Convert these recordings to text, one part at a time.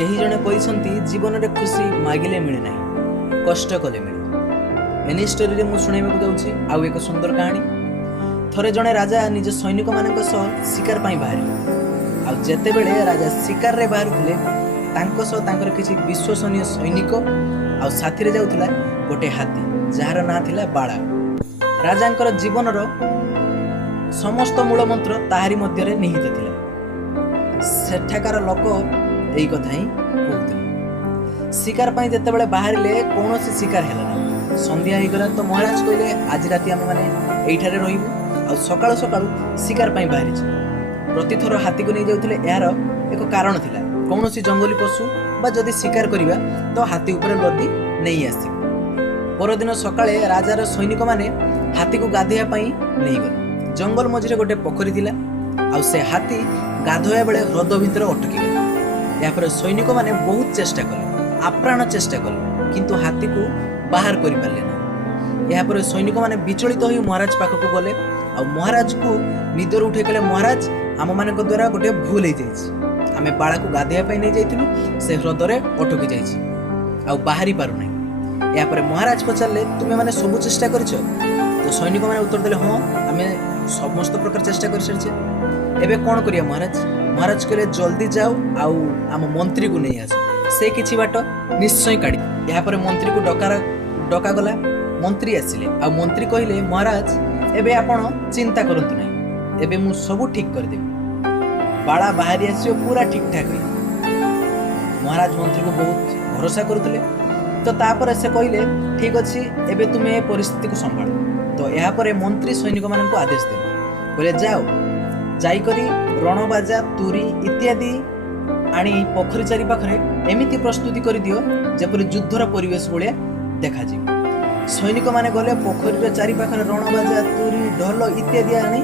कहीं जड़े कहते जीवन में खुशी मागिले मिले ना कष्ट कले मिले। एनी स्टोरी में शुणा जाऊँगी आउ एक सुंदर कहानी। थरे जड़े राजा निज सैनिक मान शिकार बाहर आते बेले राजा शिकार रे बाहर किसी विश्वसनीय सैनिक आ साथी जाऊला गोटे हाथी जार ना थिला बाड़ा। राजा जीवन समस्त मूल मंत्र ताहारी मध्य निहित थिला। सेठाकार लोक यही कथा ही कहते शिकार पाई जिते बड़े बाहर कौन शिकार है संध्या हो गला तो महाराज कहले आज राति आम मैंने यहीठारे रही सकाळु सकाळु शिकार पाई बाहरी प्रतिथर हाथी को नहीं जाउथिले। यार एक कारण थिला कौन जंगली पशु बा जदि शिकार करिबा तो हाथी ऊपर लदी नहीं आसी। परदिन सकाळे राजार सैनिक माने हाथी को गाधोया पाई नहीं गले। जंगल मझिरे गोटे पोखरी थिला आ से हाथी गाधोया बेले ह्रद भितर अटकी गला। यापर सैनिक माने बहुत चेष्टा कले आप्राण चेष्टा कले किंतु हाथी को बाहर करि पारले ना। यापर सैनिक माने विचलित होई महाराज पाखक गले आ महाराज को निदर उठे कहले महाराज आम मान द्वारा गोटे भूल हो जाइए। आमे बाड़ा को गाधोया पाई नहीं जाइथिलु से ह्रदरे अटकी जाइछि आ बाहरी पारु नहीं। यापर महाराज पचारले तुमे माने सब चेष्टा करिछ? तो सैनिक माने उत्तर देले हां आमे समस्त प्रकार चेष्टा कर सारिछे। एबे कोन करिया महाराज? महाराज कहले जल्दी जाओ आउ आम मंत्री को नहीं आस से किछि बाट निश्चय काढ़ी। यहाँ पर मंत्री को डका गला। मंत्री आसिले आ मंत्री कहले महाराज एबे आपण चिंता करंतु नहीं एबे मु सब ठीक कर देबी बाड़ा बाहरी आसियो पूरा ठीक ठाक होई। महाराज मंत्री को बहुत भरोसा करथले तो तापर से कहले ठीक अछि एबे तुमे ए परिस्थिति को संभाळ। तो यहाँ पर मंत्री सैनिक मान को आदेश देले कहले जाओ जाई करी रणबाजा तुरी इत्यादि आनी पोखरी चारि पाखरे एमिति प्रस्तुति कर दियो जेपरि युद्धर परिवेश भलिया देखा जी। सैनिक माने गले पोखरी चारि पाखरे रणबाजा तुरी ढोल इत्यादि आनी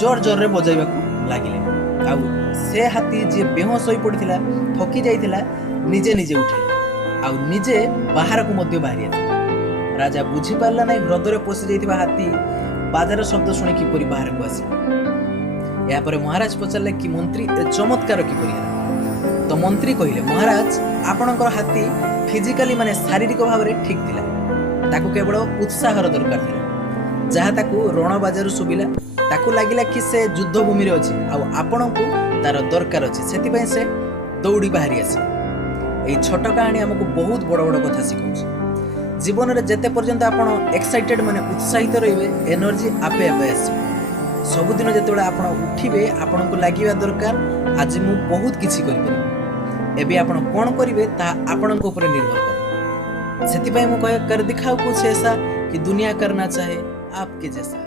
जोर जोर रे बजाइबाकू लागिले। आउ से हाथी जे बेहोश होई पड़िथिला थकी जाइथिला निजे निजे उठे आउ निजे बाहर को मध्य बाहरी आथिला। राजा बुझी पारला नै ह्रदरे पसि जाइथिबा हाथी बाजार शब्द शुणी किपरि बाहर को आसी। या पर महाराज पचारले कि मंत्री चमत्कार किपरि होला? तो मंत्री कहले महाराज आपणकर हाथी फिजिकली माने शारीरिक भाव में ठीक थिला ताकू केवल उत्साहर दरकार थिला जहाँ ताकू रण बाजारू सुबिला ताकू लागिला कि से युद्ध भूमि रे अछि आ आपणकू तार दरकार अछि सेति पय से दौड़ी बाहरी आसी। एई छोट कहानी हमकू बहुत बड़ बड़ कथा सिखाउछि। जीवन रे जेते पर्यंत आपण एक्साइटेड माने उत्साहित रहिबे एनर्जी आपे आपे आसी। सबुदिन जेतेबेले आपण उठिबे आपणकू लागिबा दरकार आज मु बहुत किछि करि परिबे एबे आपण कोन करिवे ता आपणक ऊपर निर्भर करे। सेति पय मु कह कर दिखाओ कुछ ऐसा कि दुनिया करना चाहे आपके जैसा।